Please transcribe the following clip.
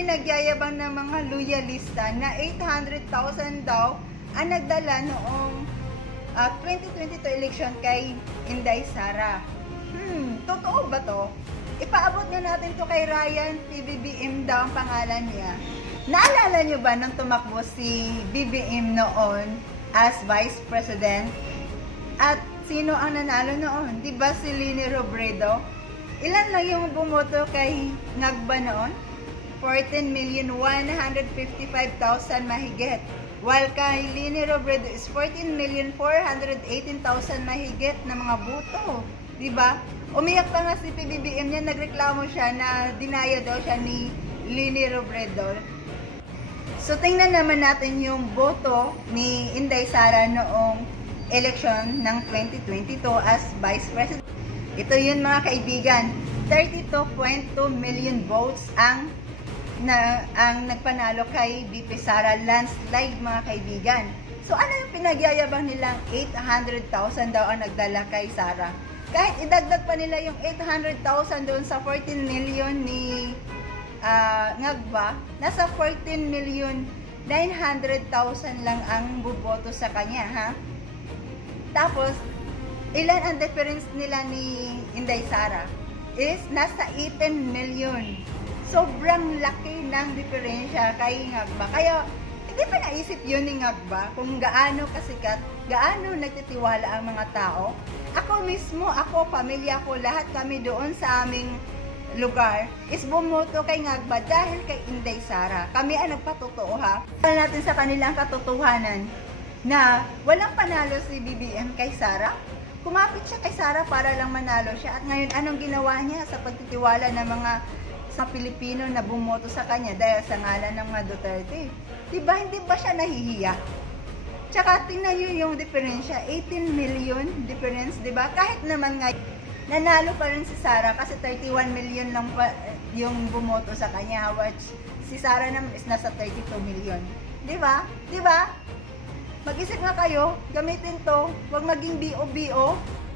pinagyayabang ng mga loyalista na 800,000 daw ang nagdala noong 2022 election kay Inday Sara. Totoo ba to? Ipaabot na natin to kay Ryan PBBM daw ang pangalan niya. Naalala nyo ba nang tumakbo si BBM noon as Vice President? At sino ang nanalo noon? Di ba si Leni Robredo? Ilan lang yung bumoto kay Ngagba noon? 14,155,000 mahigit. While kay Leni Robredo is 14,418,000 mahigit na mga boto. Diba? Umiyak pa nga si PBBM niya, nagreklamo siya na dinaya daw siya ni Leni Robredo. So tingnan naman natin yung boto ni Inday Sara noong election ng 2022 as Vice President. Ito yun mga kaibigan, 32.2 million votes ang nagpanalo kay VP Sara, landslide mga kaibigan. So ano yung pinagyayabang nilang 800,000 daw ang nagdala kay Sara? Kahit idagdag pa nila yung 800,000 doon sa 14 million ni Ngagba, nasa 14,900,000 lang ang buboto sa kanya, ha? Tapos, ilan ang difference nila ni Inday Sara? Is nasa 18 million. Sobrang laki ng diferensya kay Ngagba. Kaya, hindi pa naisip yun ni Ngagba kung gaano kasikat, gaano nagtitiwala ang mga tao. Ako mismo, pamilya ko, lahat kami doon sa aming lugar is bumoto kay Ngagba dahil kay Inday Sara. Kami ang nagpatotoo, ha. Alam natin sa kanilang katotohanan na walang panalo si BBM kay Sara. Kumapit siya kay Sara para lang manalo siya. At ngayon, anong ginawa niya sa pagtitiwala ng mga sa Pilipino na bumoto sa kanya dahil sa ngalan ng mga Duterte? Diba, hindi ba siya nahihiya? Tsaka tingnan nyo yung diferensya, 18 million difference, diba? Kahit naman nga, nanalo pa rin si Sara kasi 31 million lang pa yung bumoto sa kanya, which si Sara naman is nasa 32 million. Diba? Diba? Mag-isip nga kayo, gamitin to, huwag maging BO-BO.